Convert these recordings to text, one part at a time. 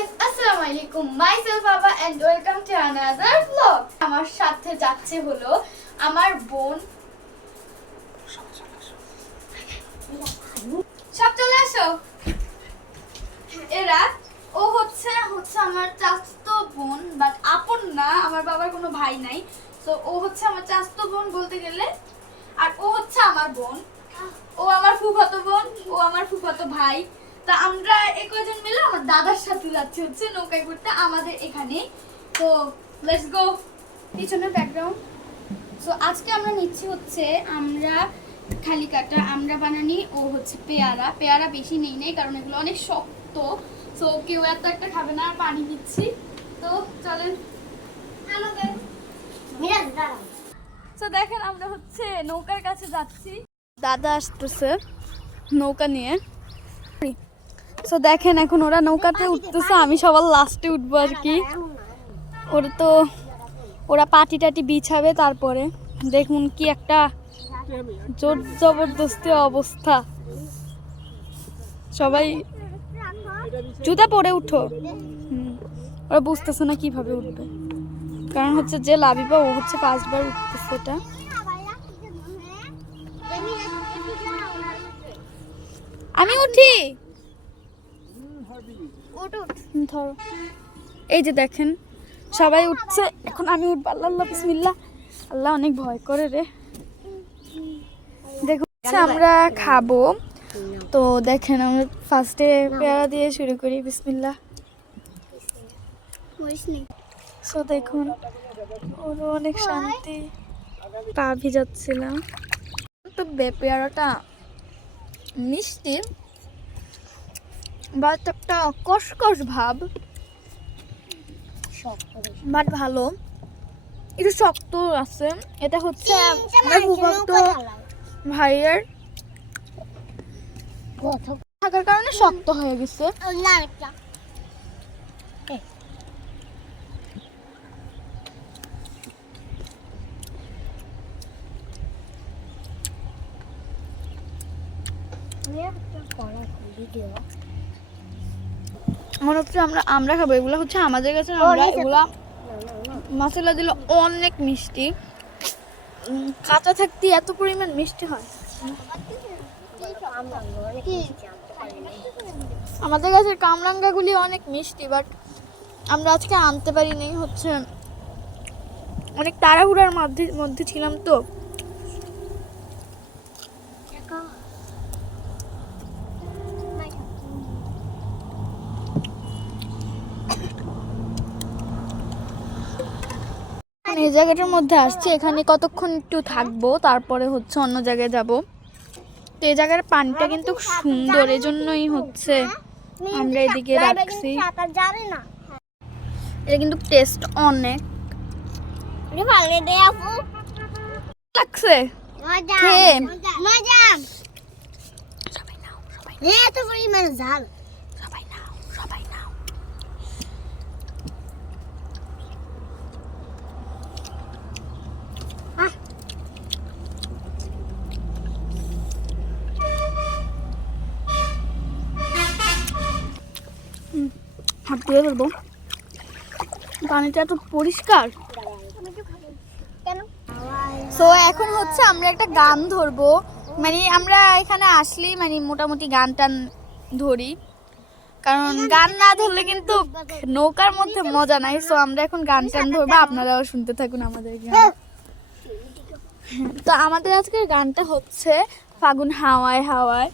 guys, আসসালামু আলাইকুম। Myself Aba and welcome to another vlog. আমার সাথে যাচ্ছে হলো আমার বোন। সব চলে আসো। এরা ও হচ্ছে আমার চাচাতো বোন, বাট আপন না, আমার বাবার কোনো ভাই নাই। তো ও হচ্ছে আমার চাচাতো বোন বলতে গেলে, আর ও হচ্ছে আমার বোন। ও আমার ফুফাতো বোন, ও আমার ফুফাতো ভাই। তা আমরা কয়জন মিলে আমার দাদার সাথে যাচ্ছি হচ্ছে নৌকায় ঘুরতে আমাদের এখানে। তো লেটস গো। পিছনে ব্যাকগ্রাউন্ড। সো আজকে আমরা নিচ্ছি হচ্ছে আমরা খালি কাটা আমরা বানানি ও হচ্ছে পেয়ারা বেশি নেই নাই কারণ এগুলো অনেক শক্ত। সো কেউ এত একটা খাবে না, পানি দিচ্ছি। তো চলেন আমাদের তো দেখেন আমরা হচ্ছে নৌকার কাছে যাচ্ছি। দাদা আসতেছে নৌকা নিয়ে। তো দেখেন এখন ওরা নৌকাতে উঠতেছে, আমি সবার লাস্টে উঠবো আর কি। ওরা পাটি টাটি বিছাবে, তারপরে দেখুন কি একটা জোর জবরদস্তি অবস্থা। সবাই জুতা পরে উঠো। ওরা বুঝতেছে না কিভাবে উঠবে, কারণ হচ্ছে যে লাভিবা ও হচ্ছে 5 বার উঠতেছে। এটা আমি উঠি। ধরো, এই যে দেখেন সবাই উঠছে, এখন আমি উঠবো। আল্লাহ বিসমিল্লাহ। আল্লাহ অনেক ভয় করে রে। দেখুন আমরা খাবো, তো দেখেন আমরা ফার্স্টে পেয়ারা দিয়ে শুরু করি। বিসমিল্লাহ। সো দেখুন ওরও অনেক শান্তি। পা ভিজাচ্ছিলাম। তো পেয়ারাটা মিষ্টি, বাট একটা কসকস ভাব, বাট ভালো। একটু শক্ত আছে। এটা হচ্ছে আমার ভূভক্ত ভাইয়ের থাকার কারণে শক্ত হয়ে গেছে। মনে হচ্ছে আমরা খাবো। এগুলো হচ্ছে আমাদের কাছে এগুলা মশলা দিলে অনেক মিষ্টি। কাঁচা থাকতে এত পরিমাণ মিষ্টি হয়। আমাদের কাছে কামরাঙ্গাগুলি অনেক মিষ্টি, বাট আমরা আজকে আনতে পারিনি। হচ্ছে অনেক তাড়াহুড়ার মধ্যে ছিলাম। তো এই জায়গাটার মধ্যে আসছি, এখানে কতক্ষণ একটু থাকবো, তারপরে হচ্ছে অন্য জায়গায় যাব। তো এই জায়গার পানিটা কিন্তু সুন্দর, এজন্যই হচ্ছে আমরা এদিকে রাখছি। এটা কিন্তু টেস্ট অনেক লাগছে। হাত দিয়ে ফেলবো। পানিটা এত পরিষ্কার। তো এখন হচ্ছে আমরা একটা গান ধরবো। মানে আমরা এখানে আসলেই মানে মোটামুটি গান টান ধরি, কারণ গান না ধরলে কিন্তু নৌকার মধ্যে মজা নাই। সো আমরা এখন গান টান ধরবো, আপনারাও শুনতে থাকুন আমাদের গান। তো আমাদের আজকের গানটা হচ্ছে ফাগুন হাওয়ায় হাওয়ায়।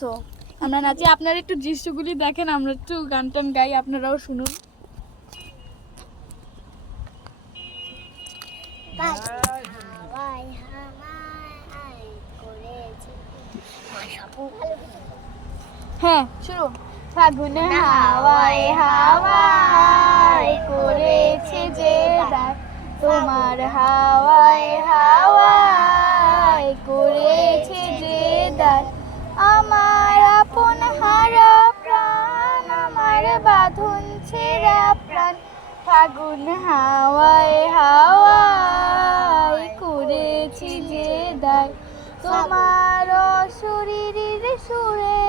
সো আমরা নাচি, আপনারা একটু দৃশ্যগুলি দেখেন, আমরা একটু গান টান গাই, আপনারাও শুনুন। হ্যাঁ শুরু। ফাগুন হাওয়ায় হাওয়ায় করেছে যে ডাক, তোমার হাওয়ায় হাওয়ায় করেছে যে ডাক, আমার আপন হারা প্রাণ, আমার বাঁধন ছেঁড়া প্রাণ, ফাগুন হাওয়ায় হাওয়ায় করেছে যে ডাক, তোমার শরীরের সুরে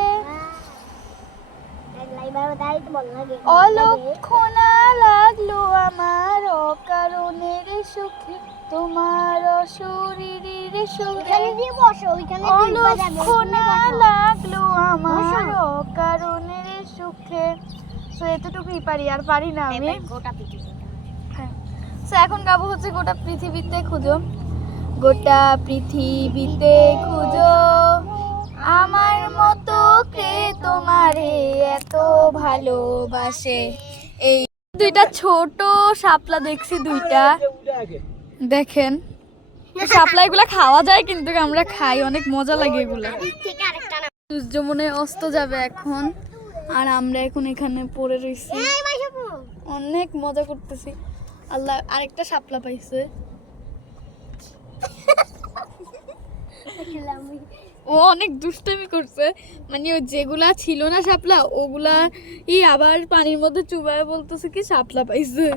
অলক্ষণা লাগলো আমার অকারণের সুখে তোমার শরীরের সুখে অলক্ষণা লাগলো আমার অকারণের সুখে। তো এতটুকুই পারি, আর পারি না আমি। হ্যাঁ, তো এখন গাবো হচ্ছে গোটা পৃথিবীতে খুঁজো, গোটা পৃথিবীতে খুঁজো আমার মতো কে তোমারে এত ভালোবাসে। এই দুইটা ছোট শাপলা দেখছি, দুইটা দেখেন। শাপলা এগুলা খাওয়া যায়, কিন্তু আমরা খাই, অনেক মজা লাগে এগুলা। সূর্য মনে অস্ত যাবে এখন, আর আমরা এখন এখানে পড়ে রয়েছি, অনেক মজা করতেছি। আল্লাহ আরেকটা শাপলা পাইছে। ও অনেক দুষ্টামি করছে, মানে ও যেগুলা ছিল না শাপলা ওগুলা আবার পানির মধ্যে চুবায় বলতেছে কি শাপলা পাইছে।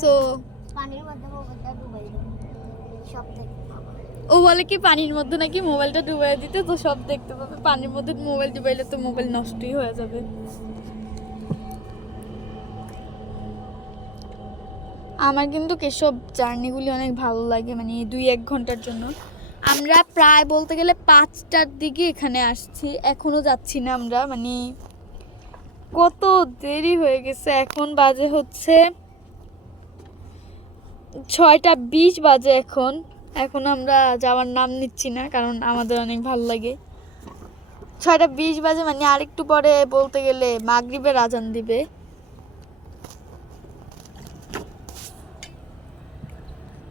সো ও বলে কি পানির মধ্যে নাকি মোবাইলটা ডুবাই দিতে, তো সব দেখতে পাবে। পানির মধ্যে মোবাইল ডুবাইলে তো মোবাইল নষ্টই হয়ে যাবে। আমার কিন্তু এসব জার্নিগুলি অনেক ভালো লাগে, মানে 2-1 ঘন্টার জন্য। আমরা প্রায় বলতে গেলে 5টার দিকে এখানে আসছি, এখনো যাচ্ছি না আমরা, মানে কত দেরি হয়ে গেছে। এখন বাজে হচ্ছে 6:20 বাজে এখন আমরা যাওয়ার নাম নিচ্ছি না, কারণ আমাদের অনেক ভালো লাগে। 6:20 বাজে, মানে আরেকটু পরে বলতে গেলে মাগরিবের আজান দিবে।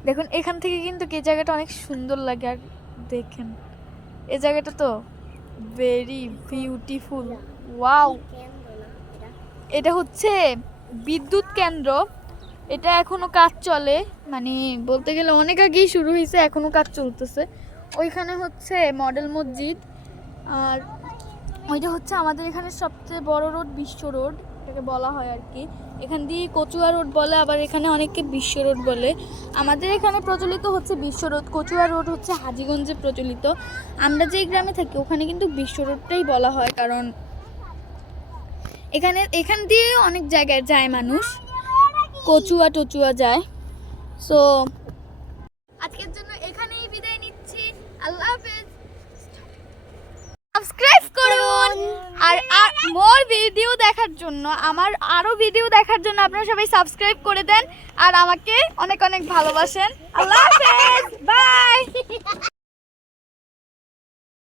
দেখুন এখান থেকে কিন্তু এই জায়গাটা অনেক সুন্দর লাগে। আর দেখেন এই জায়গাটা তো ভেরি বিউটিফুল। ওয়াও, এটা হচ্ছে বিদ্যুৎ কেন্দ্র, এটা এখনো কাজ চলে, মানে বলতে গেলে অনেক আগেই শুরু হয়েছে, এখনো কাজ চলতেছে। ওইখানে হচ্ছে মডেল মসজিদ, আর ওইটা হচ্ছে আমাদের এখানে সবচেয়ে বড় রোড, বিশ্ব রোড এটাকে বলা হয় আর কি। এখান দিয়ে কচুয়া রোড বলে, আবার এখানে অনেকে বিশ্ব রোড বলে। আমাদের এখানে প্রচলিত হচ্ছে বিশ্ব রোড, কচুয়া রোড হচ্ছে হাজীগঞ্জে প্রচলিত। আমরা যেই গ্রামে থাকি ওখানে কিন্তু বিশ্ব রোডটাই বলা হয়, কারণ এখান দিয়ে অনেক জায়গায় যায় মানুষ, কচুয়া টচুয়া যায়। সো আজকের জন্য এখানেই বিদায় নিচ্ছি, আল্লাহ হাফেজ। সাবস্ক্রাইব করুন, আর মোর ভিডিও দেখার জন্য, আমার আরো ভিডিও দেখার জন্য আপনারা সবাই সাবস্ক্রাইব করে দেন, আর আমাকে অনেক অনেক ভালোবাসেন। আল্লাহ হাফেজ, বাই।